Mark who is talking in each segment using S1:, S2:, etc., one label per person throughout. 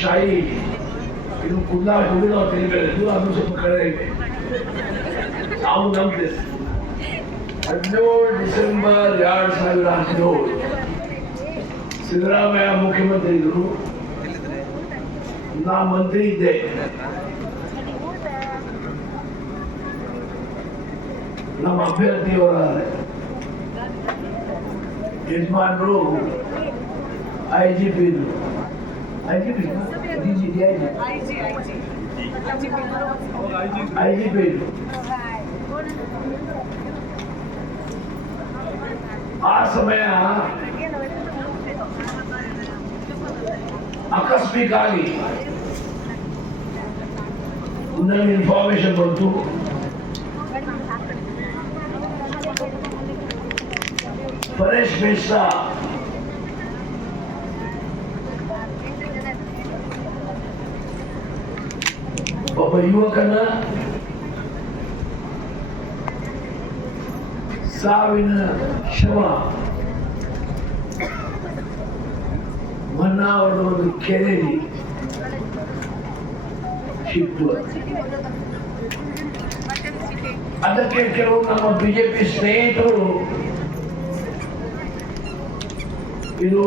S1: ಶಾಯಿ. ಇದು ಕುಲ್ಲ ಹುಡುಗ ತಿಳಿಗಳಿದ್ದು ಅದು ಸ್ವಲ್ಪ ಕಡೆ ಇದೆ. ನಾವು ನಮ್ದೆ ಹದಿನೇಳು ಡಿಸೆಂಬರ್ ಎರಡು ಸಾವಿರದ ಹದಿನೇಳು. ಸಿದ್ದರಾಮಯ್ಯ ಮುಖ್ಯಮಂತ್ರಿ ಇದ್ರು. ನಾ ಮಂತ್ರಿ ಇದ್ದೆ. ನಮ್ಮ ಅಭ್ಯರ್ಥಿಯವರ ಯಜಮಾನರು ಐ ಜಿ ಪಿ ಇದ್ರು. I G P D G D I G
S2: IG IG
S1: I G P ಇದ್ರು ಆ ಸಮಯ ಆಕಸ್ಮಿಕ ಆಗಿ ನನಗೆ ಇನ್ಫಾರ್ಮೇಶನ್ ಬಂತು ಪರೇಶ್ ಮಿಶ್ರಾ ಯುವಕನ ಸಾವಿನ ಶವ ಮನ್ನಾವರದ ಒಂದು ಕೆರೆಯಲ್ಲಿ ಸಿಕ್ತು ಅದಕ್ಕೆ ಕೆಲವು ನಮ್ಮ ಬಿಜೆಪಿ ಸ್ನೇಹಿತರು ಇದು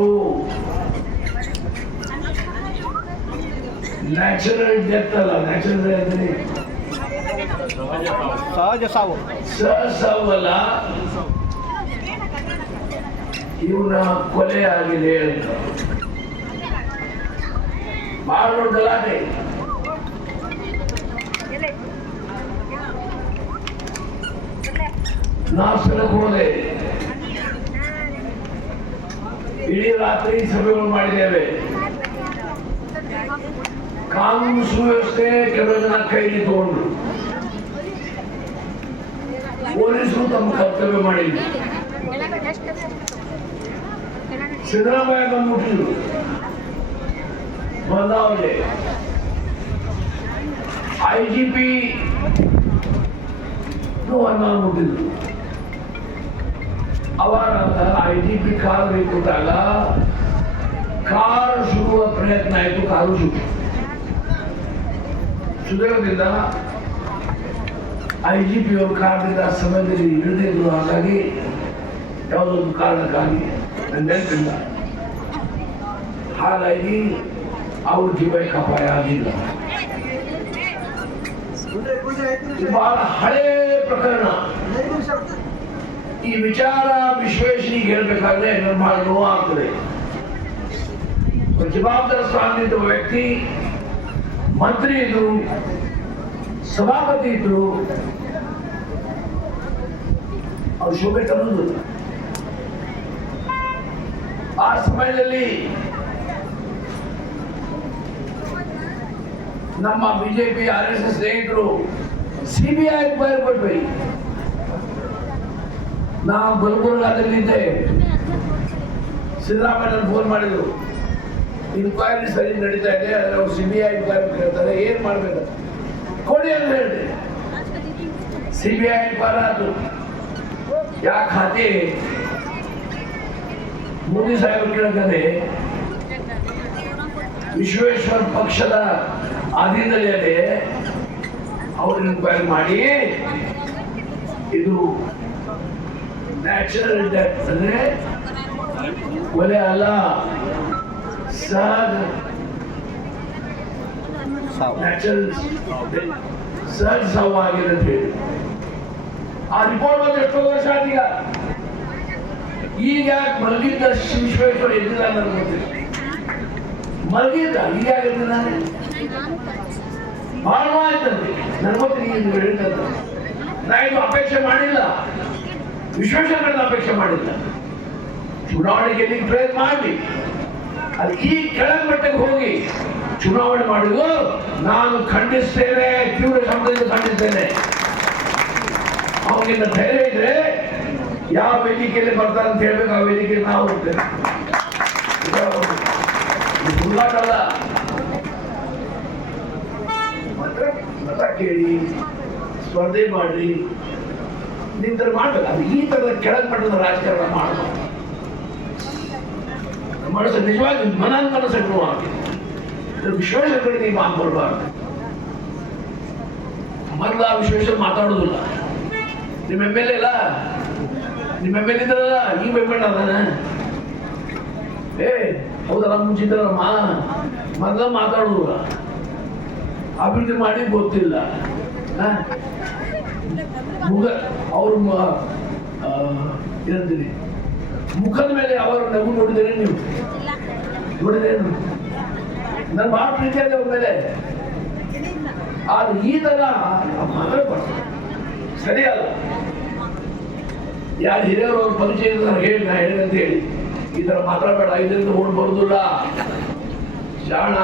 S1: ನ್ಯಾಚುರಲ್ ಡೆತ್ ಅಲ್ಲ ನ್ಯಾಚುರಲ್ ಅಂದ್ರೆ
S3: ಸಹಜ ಸಾವು.
S1: ಅಲ್ಲ? ಇವನ ಕೊಲೆ ಆಗಿದೆ ಅಂತ. ಬಹಳ ದೊಡ್ಡ ಗಲಾಟೆ ನಾ ಸ್ಥಳಕ್ಕೆ ಹೋದೆ. ಇಡೀ ರಾತ್ರಿ ಸಭೆಗಳು ಮಾಡಿದ್ದೇವೆ. ಕಾನೂನು ಸುವ್ಯವಸ್ಥೆ ಕೆಲವು ಜನ ಕೈಲಿ ತಗೊಂಡ್ರು ಪೊಲೀಸರು ತಮ್ಮ ಕರ್ತವ್ಯ ಮಾಡಿದ್ರು ಸಿದ್ದರಾಮಯ್ಯ ಬಂದ್ಬಿಟ್ಟಿದ್ರು ಬಂದವರಿಗೆ ಐ ಜಿ ಪಿ ಮುಟ್ಟಿದ್ರು ಅವಾಗ ಐ ಜಿ ಪಿ ಕಾರ್ ಕೊಟ್ಟಾಗ ಕಾರು ಸುಡುವ ಪ್ರಯತ್ನ ಆಯಿತು ಕಾರು ಸುಟ್ಟು ಸುದರದಿಂದ ಐ ಜಿ ಪಿ ಅವರು ಕಾರಣದಿಂದ ಸಮಯದಲ್ಲಿ ಇಳಿದಿದ್ರು ಹಾಗಾಗಿ ಯಾವುದೊಂದು ಕಾರಣಕ್ಕಾಗಿ ನನ್ನ ನೆನಪಿಲ್ಲ ಹಾಗಾಗಿ ಅವ್ರ ಜೀವಕ್ಕೆ ಅಪಾಯ ಆಗಿಲ್ಲ. ಬಹಳ ಹಳೇ ಪ್ರಕರಣ. ಈ ವಿಚಾರ ವಿಶ್ವೇಶ್ವರಿಗೆ ಹೇಳ್ಬೇಕಾದ್ರೆ ನಿರ್ಮಾಣ ನೋವು ಆಗ್ತದೆ ಜವಾಬ್ದಾರ ಸ್ಥಾನದಿಂದ ವ್ಯಕ್ತಿ ಮಂತ್ರಿ ಇದ್ರು ಸಭಾಪತಿ ಇದ್ರು ಅವ್ರು ಶೋಭೆ ತರೋದು ಆ ಸಮಯದಲ್ಲಿ ನಮ್ಮ ಬಿಜೆಪಿ, ಆರ್ ಎಸ್ ಎಸ್ ಸ್ನೇಹಿತರು ಸಿಬಿಐ ಐ ಕೊಟ್ವಿ. ನಾ ಗುಲ್ಬರ್ಗಾದಲ್ಲಿದ್ದೆ ಸಿದ್ದರಾಮಯ್ಯ ಫೋನ್ ಮಾಡಿದ್ರು. ಇನ್ಕ್ವೈರಿ ಸರಿ ನಡೀತಾ ಇದೆ, ಆದರೆ ಅವ್ರು ಸಿ ಬಿ ಐ ಇನ್ಕ್ವೈರಿ ಕೇಳ್ತಾರೆ, ಏನು ಮಾಡಬೇಕು? ಕೊಡಿ ಅಂತ ಹೇಳಿ ಸಿಬಿಐ ಇನ್ಕ್ವೈರಿ ಅದು. ಯಾಕೆ ಖಾತೆ ಮೋದಿ ಸಾಹೇಬ್ ಕೇಳ್ತಾರೆ ವಿಶ್ವೇಶ್ವರ ಪಕ್ಷದ ಅಧೀನದಲ್ಲಿ ಅವ್ರ ಇನ್ಕ್ವೈರಿ ಮಾಡಿ, ಇದು ನ್ಯಾಚುರಲ್ ಡೆತ್ ಅಂದ್ರೆ ಕೊಲೆ ಅಲ್ಲ. ನ್ಯಾಚುರಲ್ ಸರ್ ಸಾವು ಆಗಿದೆ ಅಂತ ಹೇಳಿ. ಆ ರಿಪೋರ್ಟ್ ಬಂದು ಎಷ್ಟೋ ವರ್ಷ ಆದೀಗ ಈಗ ಯಾಕೆ ಮಲಗಿದ್ದ ವಿಶ್ವೇಶ್ವರ ಎದ್ದಿಲ್ಲ ನನಗೆ ಮಲಗಿದ್ದ? ಈಗ ಯಾಕೆ ನಾನು ಬಹಳ ಆಯ್ತಂತೆ. ನನಗೆ ಗೊತ್ತಿಲ್ಲ, ಈಗ ಹೇಳಿದ್ದಂತ. ನಾ ಇದು ಅಪೇಕ್ಷೆ ಮಾಡಿಲ್ಲ. ವಿಶ್ವೇಶ್ವರನ ಅಪೇಕ್ಷೆ ಮಾಡಿಲ್ಲ. ಚುನಾವಣೆ ಗೆಲ್ಲಿಗೆ ಪ್ರಯತ್ನ ಮಾಡಿ ಅದು ಈ ಕೆಳಮಟ್ಟಕ್ಕೆ ಹೋಗಿ ಚುನಾವಣೆ ಮಾಡಿದ್ರು. ನಾನು ಖಂಡಿಸ್ತೇನೆ, ತೀವ್ರ ಶಬ್ದದಿಂದ ಖಂಡಿಸ್ತೇನೆ. ಅವನಿಂದ ಧೈರ್ಯ ಇದ್ರೆ ಯಾವ ವೇದಿಕೆಯಲ್ಲಿ ಬರ್ತಾರೆ ಅಂತ ಹೇಳ್ಬೇಕು, ಆ ವೇದಿಕೆ ನಾವು ಹೋಗ್ತೇವೆ. ಹುಡುಗಾಟಲ್ಲ ಮತ ಕೇಳಿ, ಸ್ಪರ್ಧೆ ಮಾಡಿ ನಿಂತರ ಮಾಡಬೇಕು ಅದು ಈ ಥರದ ಕೆಳಮಟ್ಟದ ರಾಜಕಾರಣ ಮಾಡಬಾರ್ದು. ಮನಸ್ಸು ನಿಜವಾಗಿ ಮನಾಂತರ ಮನಸ್ಸು ಆಗಿದೆ ವಿಶ್ವೇಶ್ವರ ನೀವು ಹಾಕೊಳ್ಬಾರ್ದು ಮೊದಲ ವಿಶ್ವೇಶ್ವರ ಮಾತಾಡೋದಿಲ್ಲ. ನಿಮ್ಮ ಎಂ ಎಲ್ ಎ ಇಲ್ಲ ನಿಮ್ಮ ಎಂ ಎಲ್ ಇದ್ರಲ್ಲ ಈ ಎಂ ಎಲ್ ಅದಾನ. ಏ, ಹೌದಲ್ಲ ಮುಂಚಿದ್ರಮ್ಮ ಮೊದಲ ಮಾತಾಡೋದಿಲ್ಲ. ಅಭಿವೃದ್ಧಿ ಮಾಡಿ ಗೊತ್ತಿಲ್ಲ? ಮುಗ ಅವ್ರ ಮ- ಮುಖದ ಮೇಲೆ ಅವರ ನಗು ನೋಡಿದರೆ ನೀವು? ನೋಡಿದೇನು ನನ್ನ ಭಾಳ ಪ್ರೀತಿ ಅದೇ ಅವ್ರ ಮೇಲೆ. ಆದ್ರೆ ಈ ತರ ಸರಿ ಅಲ್ಲ? ಯಾರು ಹಿರಿಯರು ಅವ್ರ ಪರಿಚಯ ಹೇಳಿ, ನಾ ಹೇಳಿ ಅಂತ ಹೇಳಿ. ಈ ತರ ಮಾತಾಡಬೇಡ ಇದರಿಂದ ಓಡ್ ಬರುದಿಲ್ಲ. ಜಾಣ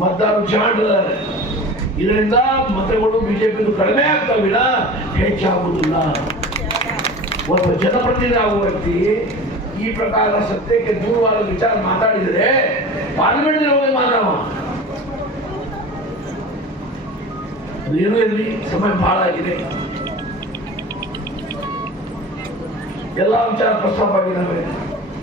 S1: ಮತದಾರರು ಜಾಣಿದ್ದಾರೆ ಇದರಿಂದ ಮತಗಳು ಬಿಜೆಪಿ ಕಡಿಮೆ ಆಗ್ತಾವಿಲ್ಲ ಹೆಚ್ಚಾಗುವುದಿಲ್ಲ ಒಬ್ಬ ಜನಪ್ರತಿನಿಧಿ ಆಗುವ ವ್ಯಕ್ತಿ ಈ ಪ್ರಕಾರ ಸತ್ಯಕ್ಕೆ ದೂರವಾದ ವಿಚಾರ ಮಾತಾಡಿದರೆ ಪಾರ್ಲಿಮೆಂಟ್ ಹೋಗಿ ಮಾತಾಡುವ ಏನೂ ಇರಲಿ, ಸಮಯ ಬಹಳ ಆಗಿದೆ. ಎಲ್ಲ ವಿಚಾರ ಪ್ರಸ್ತಾಪ ಆಗಿದ್ದಾವೆ